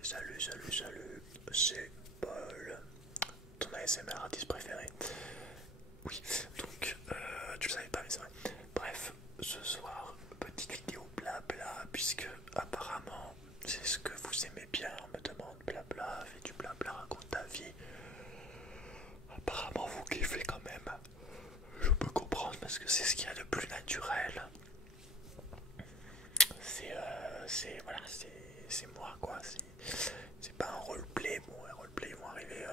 Salut, c'est Paul, ton ASMR artiste préféré. Oui, donc tu le savais pas, mais c'est vrai. Bref, ce soir, petite vidéo blabla, puisque apparemment c'est ce que vous aimez bien. On me demande blabla, fais du blabla, raconte ta vie. Apparemment, vous kiffez quand même. Je peux comprendre parce que c'est ce qu'il y a de plus naturel. Voilà, c'est moi quoi. C'est pas un roleplay. Bon, les roleplays ils vont arriver.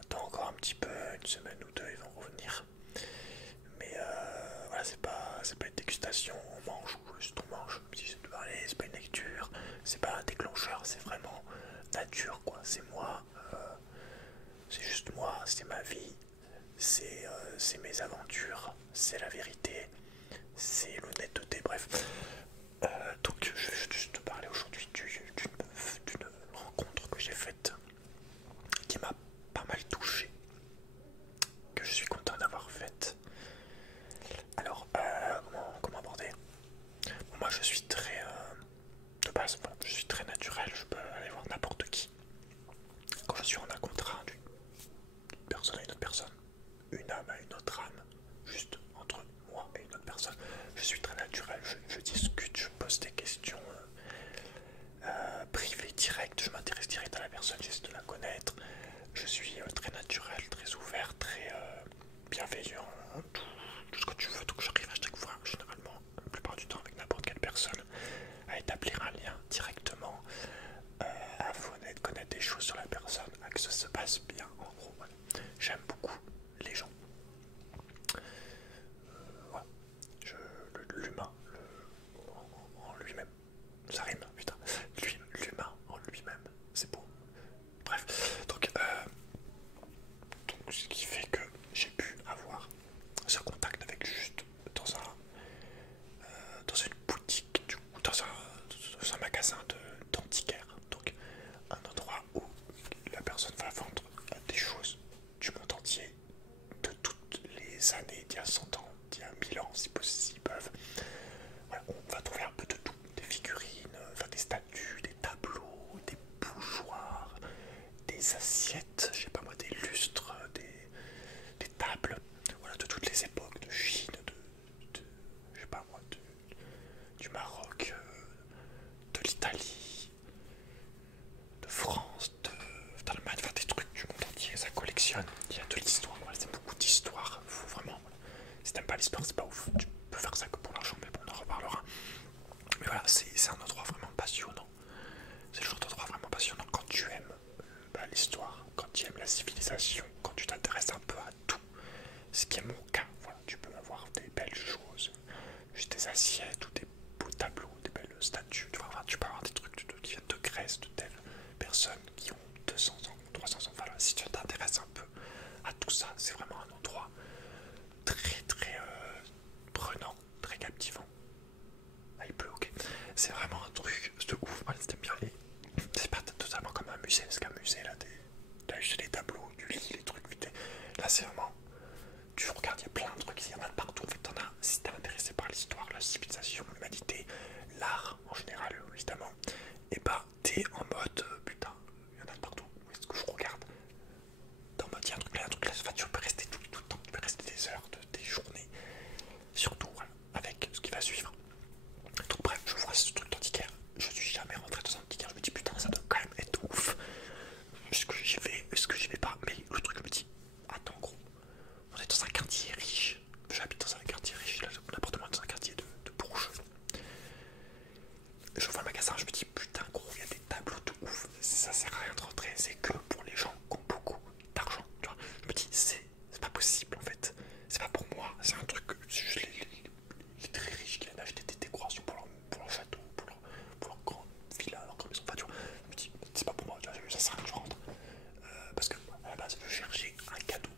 Attends encore un petit peu, une semaine ou deux, ils vont revenir. Mais voilà, c'est pas une dégustation. On mange ou juste on mange. Si c'est de parler, c'est pas une lecture, c'est pas un déclencheur, c'est vraiment nature quoi. C'est moi. C'est juste moi. C'est ma vie. C'est mes aventures. C'est la vérité. C'est l'honnêteté. Bref. Donc je vais juste te parler aujourd'hui d'une rencontre que j'ai faite qui m'a pas mal touché, que je suis content d'avoir faite. Alors, comment aborder? Bon, moi je suis très de base, voilà, je suis très naturel, je peux aller voir n'importe qui. Quand je suis en un contrat d'une personne à une autre personne, une âme à une autre âme, juste entre moi et une autre personne, je suis très naturel, je discute, je pose des questions privées directes, je m'intéresse direct à la personne, j'essaie de la connaître. Je suis très naturel, très ouvert, très bienveillant, tout ce que tu veux. Donc j'arrive à chaque fois, généralement, la plupart du temps avec n'importe quelle personne, à établir un lien directement, à connaître des choses sur la personne, à que ça se passe bien. En gros, voilà. J'aime beaucoup les gens. Voilà. L'humain en lui-même, ça rime, putain. L'humain en lui-même, c'est beau. Bref, donc ce qui fait que j'ai pu avoir ce contact avec juste dans une boutique, dans un magasin d'antiquaire, donc un endroit où la personne va vendre des choses du monde entier, de toutes les années, d'il y a 100 ans, d'il y a 1000 ans, si possible, s'ils peuvent. Voilà, on va trouver un peu de tout, des figurines, enfin des statues, des tableaux, des bougeoirs, des assiettes, je sais pas moi, des lustres, des tables, voilà, de toutes les époques, de Chine, je sais pas moi, du Maroc, de l'Italie, de France, d'Allemagne, enfin des trucs du monde entier, ça collectionne, il y a de l'histoire, voilà, c'est beaucoup d'histoire, faut vraiment, voilà. Si t'aimes pas l'histoire, c'est pas ouf, tu peux faire ça que pour l'argent, mais bon, on en reparlera. Mais voilà, c'est un endroit vraiment passionnant, c'est le genre d'endroit vraiment passionnant quand tu aimes l'histoire, quand tu aimes la civilisation, quand tu t'intéresses un peu à tout, ce qui est mon cas, voilà, tu peux avoir des belles choses, juste des assiettes ou des beaux tableaux, des belles statues, tu peux avoir des trucs qui viennent de Grèce, de telles personnes qui ont 200 ans, 300 ans, voilà, si tu t'intéresses un peu à tout ça, c'est vraiment un endroit très très prenant, très captivant. Ah, il pleut, ok. C'est vraiment un truc de ouf, voilà, c'était bien. C'est pas totalement comme un musée, parce qu'un musée, là, t'as juste les tableaux, du lit, les trucs, là c'est vraiment, tu regardes, il y a plein de trucs, il y en a de partout, en fait, t'en as, si t'es intéressé par l'histoire, la civilisation, l'humanité, l'art en général, évidemment, et bah t'es en mode, putain, il y en a de partout, où est-ce que je regarde? T'es en mode, il y a un truc là, enfin, tu peux rester tout le temps, tu peux rester des heures, des journées, surtout, voilà, avec ce qui va suivre. Donc bref, je vois ce truc d'antiquaire, je suis jamais rentré dans un antiquaire, je me dis putain ça doit quand même être ouf. Est-ce que j'y vais pas? Mais le truc me dit, attends gros, on est dans un quartier riche, j'habite dans un quartier riche, là mon appartement est dans un quartier de bourgeois. Je vois le magasin, je me dis putain gros, il y a des tableaux de ouf, ça sert à rien de rentrer, c'est que pour les gens qui ont beaucoup d'argent, tu vois. Je me dis c'est pas possible en fait, c'est pas pour moi, c'est un truc, c'est juste les très riches qui viennent acheter des décorations pour leur château, pour leur grande villa, leur grande maison, enfin tu vois. Je me dis c'est pas pour moi, ça sert à rien que je rentre. Parce que à la base je cherchais un cadeau.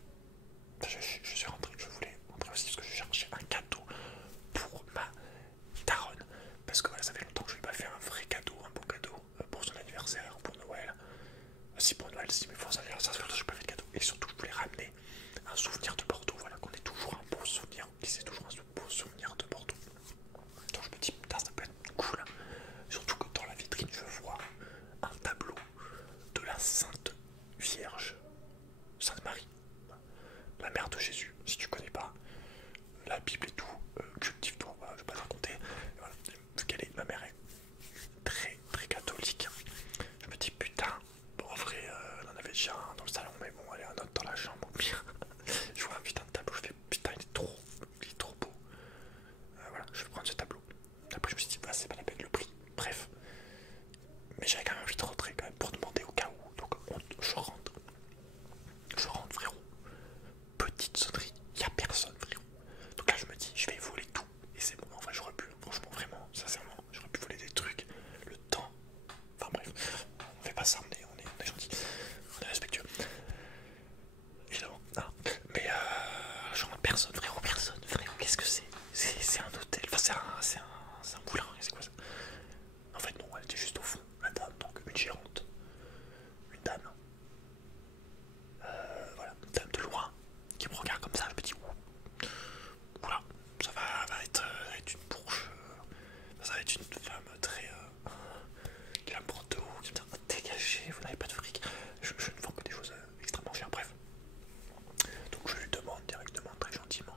Je suis rentré, je voulais rentrer aussi parce que je cherchais un cadeau pour ma daronne. Parce que voilà, ça fait longtemps que je lui ai pas fait un vrai cadeau, un Mais j'avais quand même envie de rentrer quand même pour demander au cas où. Donc je rentre. Je rentre, frérot. Petite sonnerie, y a personne, frérot. Donc là je me dis, je vais voler tout. Et c'est bon, en vrai j'aurais pu, franchement, vraiment, sincèrement, j'aurais pu voler des trucs. Le temps. Enfin bref, on fait pas ça, on est gentil. On est respectueux. Évidemment. Non. Mais je rentre personne, frérot, personne. Frérot, qu'est-ce que c'est? C'est un hôtel. Enfin c'est un moulin, c'est quoi ça? En fait non, elle était juste au fond, la dame, donc une gérante. Une dame. Voilà, une dame de loin qui me regarde comme ça, je me dis oula, ça va être une bourge, ça va être une femme très qui la porte de haut, qui me dit dégagez, vous n'avez pas de fric, je ne vends que des choses extrêmement chères, bref. Donc je lui demande directement, très gentiment,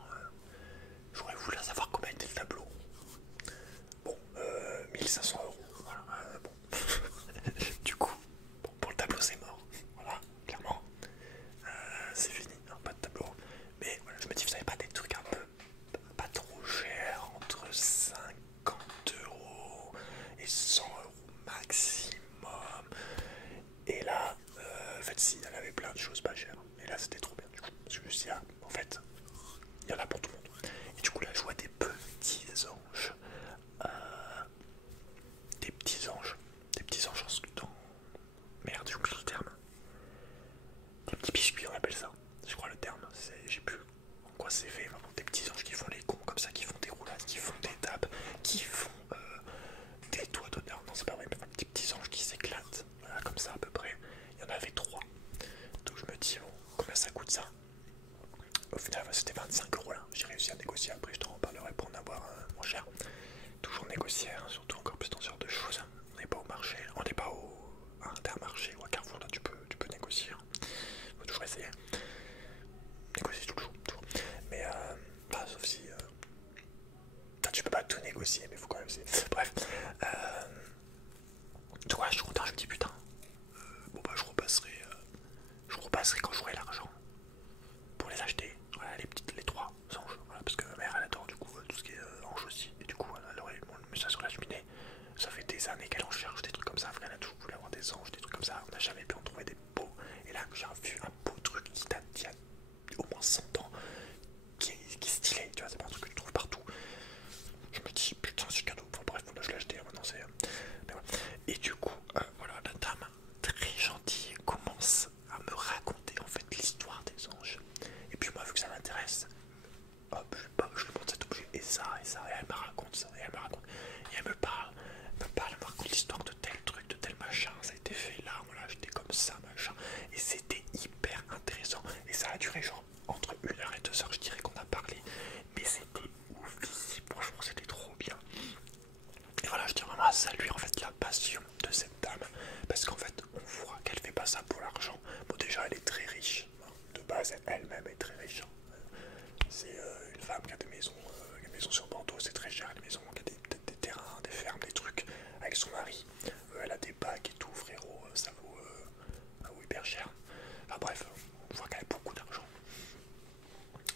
j'aurais voulu savoir combien était le tableau. Bon, 1500 €, voilà, bon. Du coup, bon, pour le tableau c'est mort, voilà, clairement. C'est fini, hein, pas de tableau. Mais voilà, je me dis, vous avez pas des trucs un peu pas trop chers, entre 50 € et 100 € maximum. Et là, en fait, si, elle avait plein de choses pas chères. Et là, c'était trop bien du coup. Parce que je me suis dit, ah, en fait, il y en a pour tout le monde. Et du coup, là, je vois des petits anges. Des petits anges. Des petits anges en sculptant. Merde, j'ai oublié le terme. Des petits biscuits, on appelle ça. Je crois le terme, j'ai plus en quoi c'est fait. Vraiment, des petits anges qui font les cons comme ça, qui font des roulades, qui font des tapes, qui font des doigts d'honneur. Non, c'est pas vrai, mais des petits anges qui s'éclatent. Voilà, comme ça à peu près. Il y en avait 3. Donc je me dis, bon, combien ça coûte ça? Au final, c'était 25 € là. J'ai réussi à négocier. Après, je t'en reparlerai pour en avoir moins cher. Toujours négocier, hein, surtout encore plus dans ce genre de choses. On n'est pas au marché, on n'est pas au Intermarché ou à Carrefour. Là, tu peux négocier. Faut toujours essayer. Négocier toujours. Mais bah, sauf si tu peux pas tout négocier, mais faut quand même essayer. Bref. Donc voilà, je suis content, je me dis putain. Bon bah je repasserai quand j'aurai l'argent pour les acheter. Voilà, les 3 anges. Voilà, parce que ma mère elle adore du coup tout ce qui est ange aussi. Et du coup elle aurait mis ça sur la cheminée. Ça fait des années qu'elle en cherche des trucs comme ça. Elle a toujours voulu avoir des anges, des trucs comme ça. On n'a jamais pu en trouver des beaux. Et là j'ai vu un beau truc qui date d'il y a au moins 100 ans. Qui est stylé, tu vois, c'est pas un truc que tu trouves partout. Je me dis putain c'est cadeau. Enfin bref, je l'ai acheté maintenant c'est. Voilà. Et du coup, voilà, la dame très gentille commence à me raconter en fait l'histoire des anges. Et puis moi vu que ça m'intéresse, hop, je lui montre cet objet et ça, et elle me raconte ça, et elle me raconte, et elle me raconte l'histoire de tel truc, de tel machin, ça a été fait là, voilà, j'étais comme ça, machin, et c'était hyper intéressant, et ça a duré genre entre 1 heure et 2 heures, je dirais qu'on a parlé, mais c'était ouf ici, franchement c'était trop bien. Et voilà, je tiens vraiment à saluer en fait la passion de cette dame, parce qu'en fait on voit qu'elle fait pas ça pour l'argent. Bon déjà elle est très riche, de base elle-même est très riche. C'est une femme qui a des maisons sur Bordeaux, c'est très cher, les maisons, qui a des terrains, des fermes, des trucs, avec son mari. Elle a des bacs et tout, frérot, ça vaut hyper cher. Enfin bref, on voit qu'elle a beaucoup d'argent.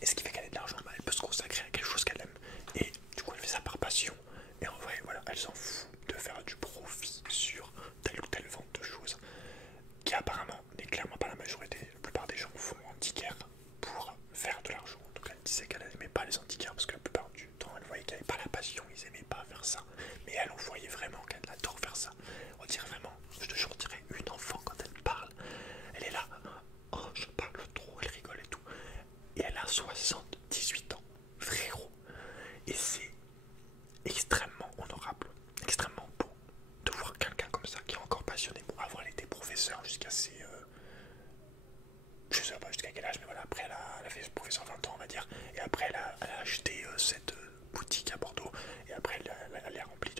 Et ce qui fait qu'elle a de l'argent, bah, elle peut se consacrer à quelque chose qu'elle aime. Et du coup elle fait ça par passion. Et en vrai, voilà, elle s'en fout de faire du profit sur telle ou telle vente de choses, qui apparemment n'est clairement pas la majorité. La plupart des gens font antiquaire pour faire de l'argent. Donc elle disait qu'elle n'aimait pas les antiquaires parce que la plupart du temps elle voyait qu'elle n'avait pas la passion, ils n'aimaient pas faire ça. Mais elle, on voyait vraiment qu'elle adore faire ça. On dirait vraiment, je te jure, on dirait une enfant quand elle parle. Elle est là, oh je parle trop, elle rigole et tout. Et elle a 78 ans, frérot. Et c'est extrêmement honorable, extrêmement beau de voir quelqu'un comme ça qui est encore passionné. Bon, avant elle était professeure jusqu'à ses je sais pas jusqu'à quel âge, mais voilà, après elle a fait professeur 20 ans on va dire, et après elle a acheté cette boutique à Bordeaux, et après elle est remplie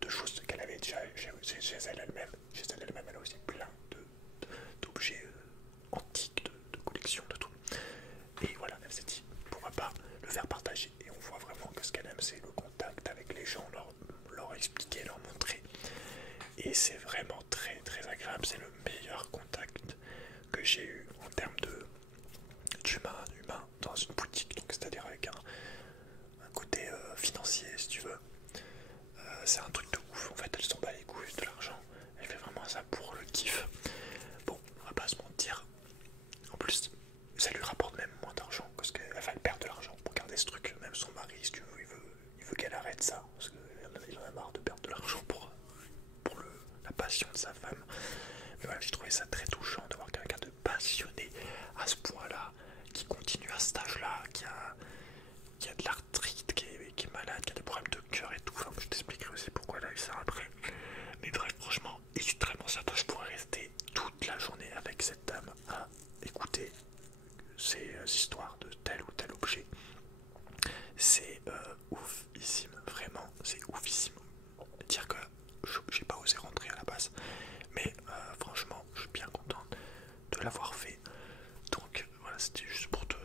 de choses qu'elle avait déjà chez elle-même. Chez elle-même elle a aussi plein d'objets antiques, de collections, de tout. Et voilà, elle s'est dit, pourquoi pas le faire partager, et on voit vraiment que ce qu'elle aime c'est le contact avec les gens, leur expliquer, leur montrer. Et c'est vraiment très très agréable, c'est le meilleur contact que j'ai eu en termes d'humain dans une boutique, donc c'est-à-dire avec un côté financier si tu veux. C'est un truc de ouf, en fait elle s'en bat les couilles de l'argent, elle fait passion de sa femme. Mais voilà, j'ai trouvé ça très touchant de voir quelqu'un de passionné à ce point-là, qui continue à cet âge-là, qui a de l'arthrite, qui est malade, qui a des problèmes de cœur et tout. Enfin, je t'expliquerai aussi pourquoi elle a eu ça après. Mais bref, franchement, extrêmement sympa. Je pourrais rester toute la journée avec cette dame à écouter ces histoires de tel ou tel objet. C'est oufissime, vraiment, c'est oufissime. Dire que j'ai pas osé rentrer à la base, mais franchement, je suis bien content de l'avoir fait. Donc voilà, c'était juste pour te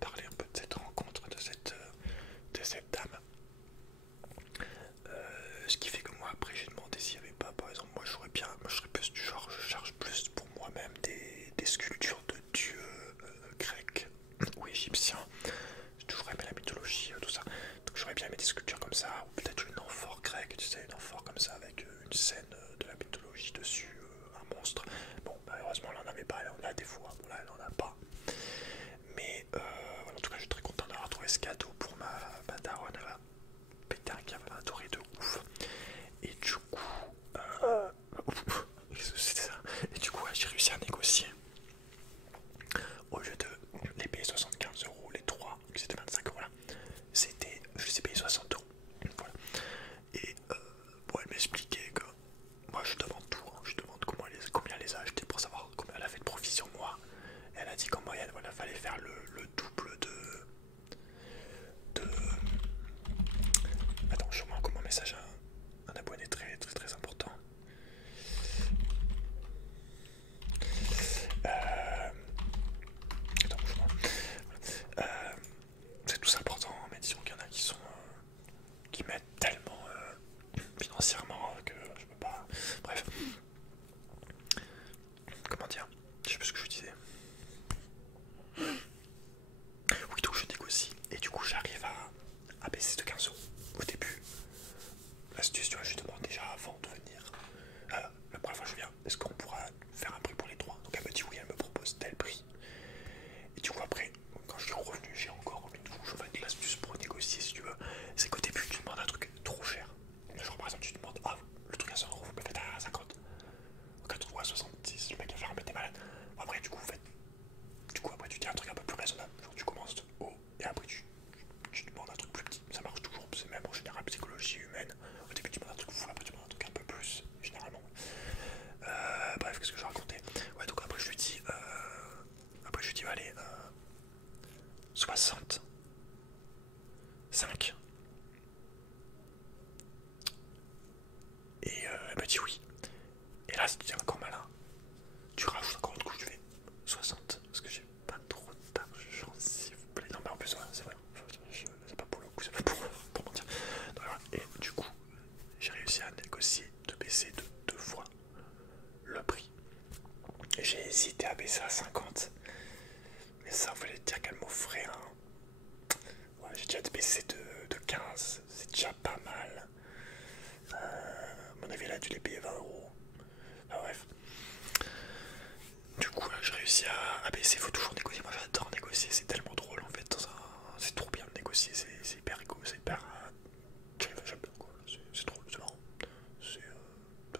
parler un peu de cette rencontre, de cette dame. Ce qui fait que moi, après, j'ai demandé s'il n'y avait pas, par exemple, moi je serais plus du genre, je charge plus pour moi-même des sculptures de dieux grecs ou égyptiens. J'ai toujours aimé la mythologie, tout ça. Donc j'aurais bien aimé des sculptures comme ça, ou peut-être une amphore grecque, tu sais, une amphore comme ça avec une scène de la mythologie dessus, un monstre. Bon, malheureusement, elle en avait pas, elle en a des fois, bon là, elle en a pas. Mais voilà, en tout cas, je suis très content d'avoir trouvé ce cadeau pour ma daronne. Elle a pété un câble, elle m'a adoré de ouf. Et du coup, c'était ça. Et du coup, ouais, j'ai réussi à négocier. Au lieu de les payer 75 €, les 3, c'était 25 € là, c'était, je les ai payés 60 €. Voilà. Et bon, elle m'expliquait que moi je demande tout, hein, je demande combien elle les a achetés pour savoir combien elle a fait de profit sur moi. Et elle a dit qu'en moyenne, voilà, fallait faire le double de. Attends, je vois encore un message à un abonné très très très important. Attends, je vois. C'est tout important, mais disons qu'il y en a qui m'aident tellement financièrement que je peux pas. Bref, comment dire, je sais plus ce que je disais. Oui, donc je négocie et du coup j'arrive à baisser de 15 € au début. L'astuce, tu vois, je demande déjà avant de venir. La première fois je viens, est-ce qu'on pourra faire un prix pour les trois? Donc elle me dit oui, elle me propose tel prix. Et du coup après, quand je suis revenu, j'ai encore remis une couche. En fait, l'astuce pour négocier, si tu veux, c'est qu'au début tu demandes un truc trop cher. Genre par exemple tu demandes, ah, le truc à 100 €, vous me le faites à 50. Ok, tu vois, à 70, le mec va faire un peu t'es malade. Après du coup, en fait, après tu dis un truc un peu plus raisonnable. Genre tu commences haut et après tu demandes un truc plus petit. Ça marche toujours, c'est même en général psychologie humaine. Au début tu demandes un truc fou, après tu demandes un truc un peu plus, généralement. Bref, qu'est-ce que je racontais? Ouais, donc après je lui dis, allez, 65. Et elle m'a dit oui. Et là, c'est encore malin. Tu rajoutes encore une couche, tu fais 60. Parce que j'ai pas trop d'argent, s'il vous plaît. Non, mais en plus, ouais, c'est vrai. C'est pas pour le coup, c'est pas pour mentir. Donc, voilà. Et du coup, j'ai réussi à négocier de baisser de 2 fois le prix. Et j'ai hésité à baisser à 50. Mais ça voulait dire qu'elle m'offrait un. Ouais, j'ai déjà baissé de 15. C'est déjà pas mal. À mon avis, elle a dû les payer 20 €. Ah, bref. Du coup, là, j'ai réussi à baisser. Il faut toujours négocier. Moi, j'adore négocier. C'est tellement drôle en fait. C'est trop bien de négocier. C'est hyper égo. C'est hyper. J'aime bien quoi. C'est drôle. C'est marrant.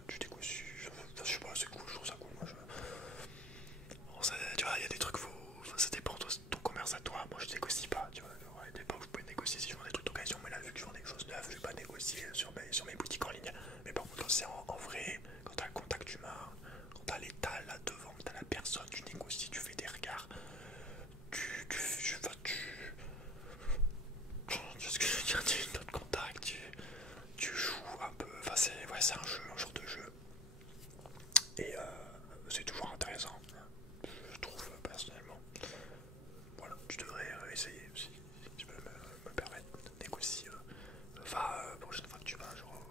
Tu négocies. Je sais pas, c'est cool. Je trouve ça cool. Moi, bon, ça, tu vois, il y a des trucs. Ça dépend de ton commerce à toi. Moi, je négocie pas. Tu vois, il y a des pas où je peux négocier si je vends des trucs d'occasion. Mais là, vu que je vends des choses neuves, je vais pas négocier sur mes boutiques en ligne. Mais par contre, quand c'est en vrai, quand t'as le contact humain, quand t'as l'état là devant, t'as la personne, tu négocies, tu fais des regards, tu ce que je veux dire, tu donnes contact, tu joues un peu, enfin c'est un jeu, un genre de jeu. Et c'est toujours intéressant, je trouve personnellement. Voilà, tu devrais essayer si tu peux me permettre de négocier. Va, prochaine fois que tu vas, genre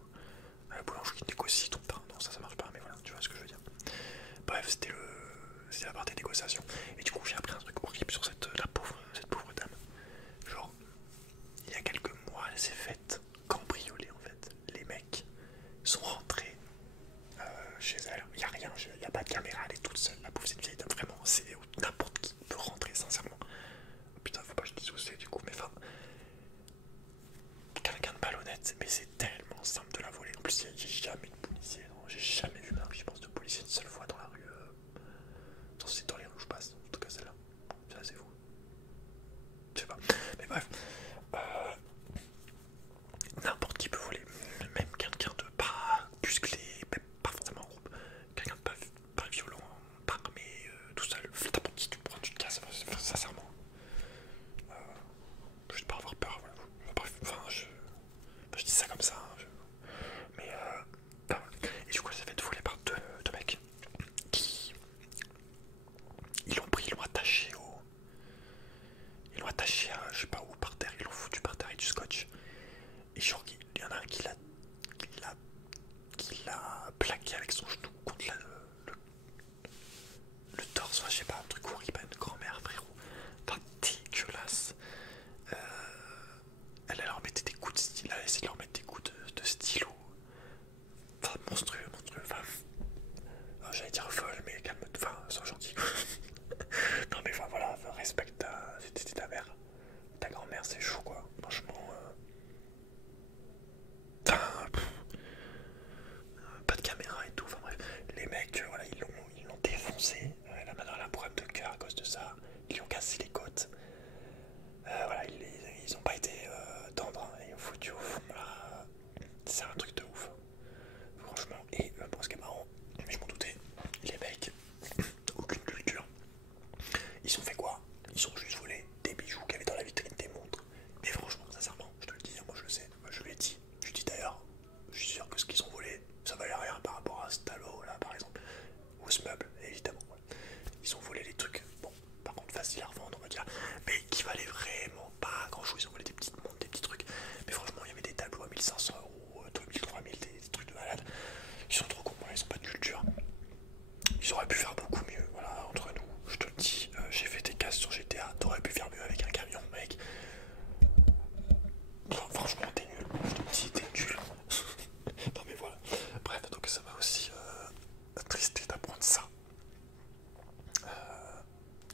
à la boulangerie, négocie ton pain. Non, ça marche pas, mais voilà, tu vois ce que je veux dire. Bref, c'était la partie négociation. Et du coup, j'ai appris un truc horrible sur cette pauvre dame. Genre, il y a quelques mois, elle s'est faite cambrioler en fait. Les mecs sont rentrés chez elle. Il n'y a rien, il n'y a pas de caméra, elle est toute seule. La pauvre, c'est une vieille dame, vraiment. C'est n'importe qui peut rentrer, sincèrement. Putain, faut pas que je dise où c'est du coup, mais enfin. Quelqu'un de malhonnête, mais c'est tellement simple de la voler. En plus, j'ai jamais de policier, j'ai jamais vu un plaqué avec son genou contre le torse, enfin je sais pas, un truc horrible, une grand-mère frérot, enfin dégueulasse. Elle leur mettait des coups de stylo, elle a essayé de leur mettre des coups de stylo, enfin monstrueux, enfin j'allais dire folle mais calme, enfin sois gentil. Non mais enfin voilà, respecte ta mère, ta grand-mère c'est chaud quoi, franchement. Enfin, pas de caméra et tout, enfin bref, les mecs voilà ils l'ont défoncé, la main dans la problème de cœur à cause de ça, ils lui ont cassé les côtes. Voilà, ils ont pas été tendres, hein, ils ont foutu au fond là. C'est un truc de ouf, franchement. Et bon, ce qui est marrant, mais je m'en doutais, les mecs, aucune culture. Ils ont fait quoi? Ils ont juste volé des bijoux qu'il y avait dans la vitrine, des montres. Mais franchement, sincèrement, je te le dis, hein, moi je le sais, moi je l'ai dit. Je dis d'ailleurs, je suis sûr que ce qu'ils ont volé, ça valait rien par rapport à ce tableau là par exemple, ou ce meuble, évidemment. Ouais. Ils ont volé des trucs, bon, par contre facile à revendre on va dire, mais qui valaient vraiment pas grand chose. Ils ont volé des petites montres, des petits trucs, mais franchement il y avait des tableaux à 1500 euros, 2000, 3000, des trucs de malade. Ils sont trop cons, ils ont pas de culture. Ils auraient pu faire beaucoup mieux, voilà, entre nous, je te le dis, j'ai fait des casses sur GTA, t'aurais pu faire mieux avec un camion mec. Enfin, franchement t'es nul, je te le dis, t'es nul. Non mais voilà, bref, donc ça m'a aussi attristé d'apprendre ça.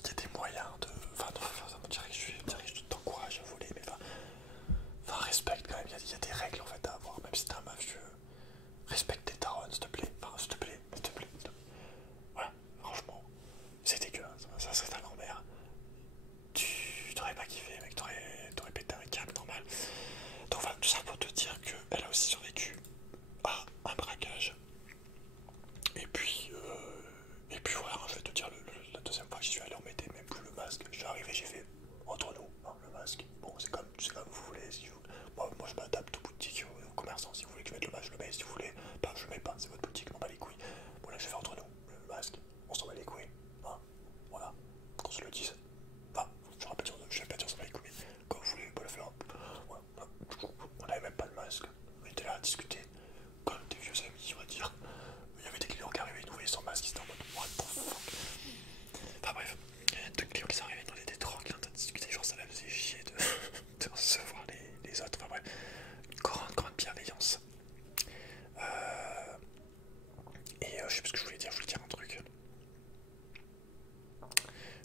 Il y a des moyens de... Enfin, ça me dirait que je t'encourage à voler, mais enfin respecte quand même, il y a des règles en fait à avoir, même si t'es un mafieux. Respecte tes darons, s'il te plaît, enfin s'il te plaît, s'il te plaît. Voilà, franchement, c'est dégueulasse, ça serait ta grand-mère. Tu t'aurais pas kiffé, mec, t'aurais pété un câble normal. Donc voilà, tout ça pour te dire qu'elle a aussi survécu à un braquage. Et puis voilà, je vais te dire, la deuxième fois que j'y suis allé, on mettait même plus le masque. Je suis arrivé, j'ai fait entre nous, hein, le masque. Bon, c'est comme vous voulez. Si vous... moi je m'adapte aux boutiques, aux commerçants. Si vous voulez que je mette le masque, je le mets. Si vous voulez, bah, je le mets pas, c'est votre boutique, m'en bat les couilles. Bon, là, je fais entre nous, le masque, on s'en bat les couilles. Hein, voilà, qu'on se le dise. Enfin, je vais pas dire on s'en bat les couilles, mais quand vous voulez, bah, le faire. Voilà, on n'avait même pas de masque. On était là à discuter, comme des vieux amis, on va dire. Il y avait des clients qui arrivaient, ils nous voyaient sans masque, ils étaient en mode what the fuck. Enfin bref, il y a deux clients qui sont arrivés, ils étaient tranquilles en train de discuter, genre ça la faisait chier de recevoir les autres. Enfin bref, une grande bienveillance. Je sais plus ce que je voulais dire un truc.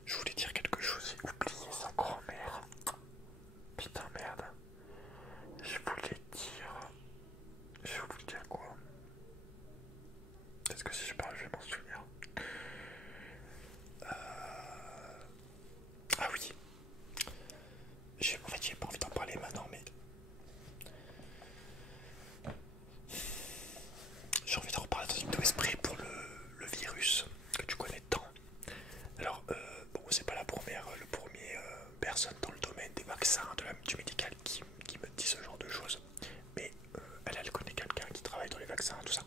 Je voulais dire quelque chose, j'ai oublié sa grand-mère. Putain merde. Je voulais dire... J'ai oublié quoi? Est-ce que si je parle, je vais m'en souvenir? Ah oui. En fait, j'ai pas envie d'en parler maintenant, mais... J'ai envie d'en reparler dans une vidéo esprit pour le virus que tu connais tant. Alors, bon, c'est pas le premier personne dans le domaine des vaccins, du médical qui me dit ce genre de choses. Mais elle connaît quelqu'un qui travaille dans les vaccins, tout ça.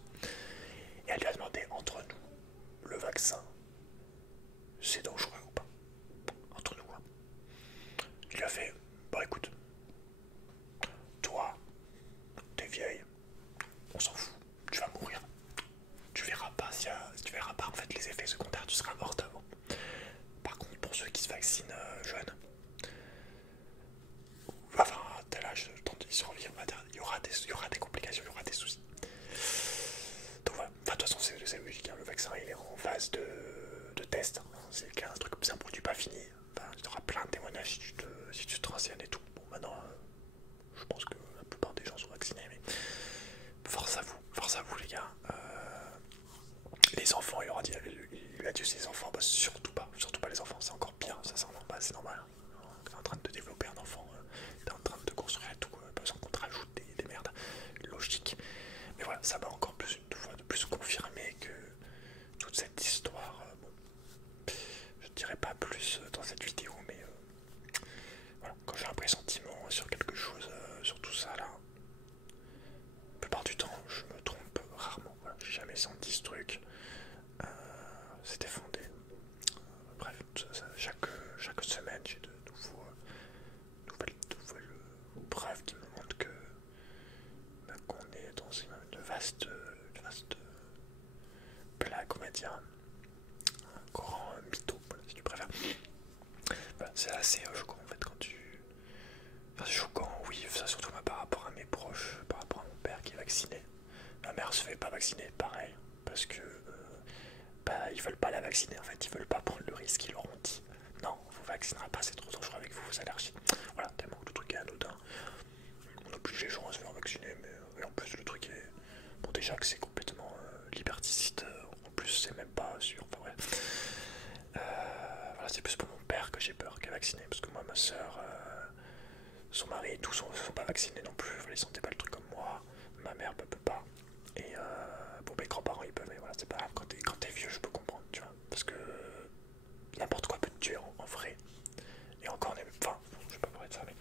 Et elle lui a demandé, entre nous, le vaccin, c'est dangereux ou pas? Entre nous, hein. Il lui a fait, bah écoute, toi, t'es vieille, on s'en fout, tu vas mourir. Tu verras pas tu verras pas en fait les effets secondaires, tu seras morte avant. Par contre, pour ceux qui se vaccinent jeunes, enfin, à tel âge, le temps de survivre, il y aura des complications, il y aura des soucis. Donc voilà, enfin, de toute façon, c'est logique, hein. Le vaccin il est en phase de test. C'est un truc, c'est un produit pas fini. Enfin, tu auras plein de témoignages si tu te renseignes et tout. Bon, maintenant, je pense que la plupart des gens sont vaccinés, mais force à vous les gars. Les enfants, il lui a dit aussi les enfants, bah, surtout pas les enfants, c'est encore pire, ça c'est normal. T'es en train de développer un enfant, t'es en train de construire et tout, pas besoin qu'on te rajoute des merdes, logique. Mais voilà, ça m'a encore une fois de plus confirmé que toute cette histoire, bon, je ne dirais pas plus dans cette vidéo, mais voilà, quand j'ai un pressentiment sur quelque chose, sur tout ça là, la plupart du temps, je me trompe rarement, voilà, j'ai jamais senti ce truc. C'était fondé. Bref, chaque semaine j'ai de nouvelles preuves qui me montrent qu'on est dans une vaste va dire, un grand mytho, voilà, si tu préfères. Voilà, c'est assez choquant en fait quand tu... Enfin c'est choquant, oui, ça surtout par rapport à mes proches, par rapport à mon père qui est vacciné. Ma mère se fait pas vacciner, pareil, parce que bah, ils veulent pas la vacciner en fait, ils veulent pas prendre le risque, ils leur ont dit non, on vous vaccinera pas, c'est trop dangereux avec vous, vos allergies. Voilà, tellement que le truc est anodin. On oblige les gens à se faire vacciner, mais en plus le truc est... Bon déjà que c'est complètement liberticide, en plus c'est même pas sûr, enfin bref. Voilà, c'est plus pour mon père que j'ai peur qu'à vacciner, parce que moi, ma soeur, son mari et tout sont pas vaccinés non plus, ils sentaient pas le truc comme moi, ma mère peut pas, et bon mes grands-parents ils peuvent, mais voilà, c'est pas grave, quand t'es vieux je peux comprendre, tu vois, parce que n'importe quoi peut te tuer en vrai, et encore, enfin, je vais pas parler de ça, mais...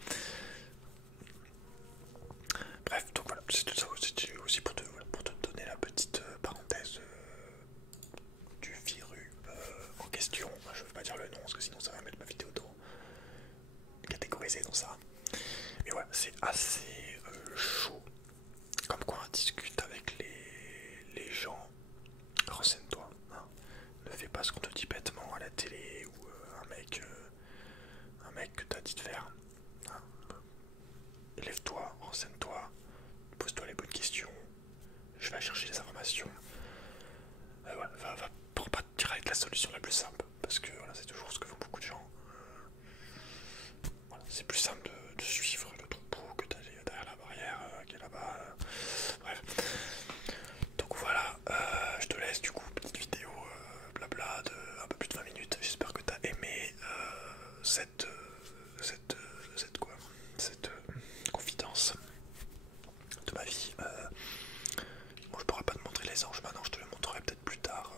Bref, donc voilà, c'est tout ça, c'était aussi pour te, voilà, pour te donner la petite parenthèse du virus en question. Je veux pas dire le nom parce que sinon ça va mettre ma vidéo catégorisée dans ça. Mais ouais, c'est assez chaud. Comme quoi on discute avec les gens. Renseigne-toi. Hein. Ne fais pas ce qu'on te dit bêtement à la télé ou un mec que t'as dit de faire. Hein. Élève-toi, renseigne-toi, pose-toi les bonnes questions. Je vais chercher les informations. Voilà, va pour pas direct la solution la plus simple, parce que voilà, c'est toujours ce que font beaucoup de gens. Voilà, c'est plus simple de suivre le troupeau que d'aller derrière la barrière qui est là-bas. Bref. Donc voilà, je te laisse du coup, petite vidéo blabla de un peu plus de 20 minutes. J'espère que tu as aimé cette quoi, cette confidence de ma vie. Bon, je pourrais pas te montrer les anges maintenant, je te le montrerai peut-être plus tard.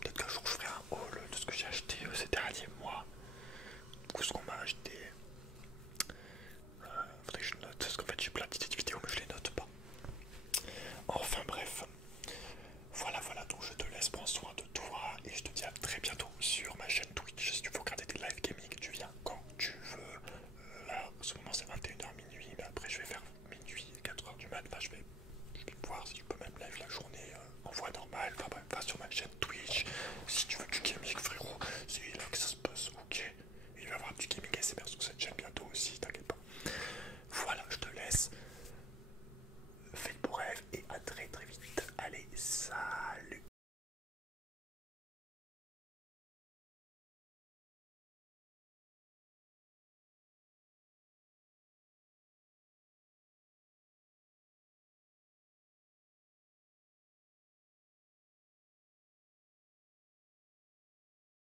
Peut-être qu'un jour je ferai un haul de ce que j'ai acheté ces derniers mois, ou ce qu'on m'a acheté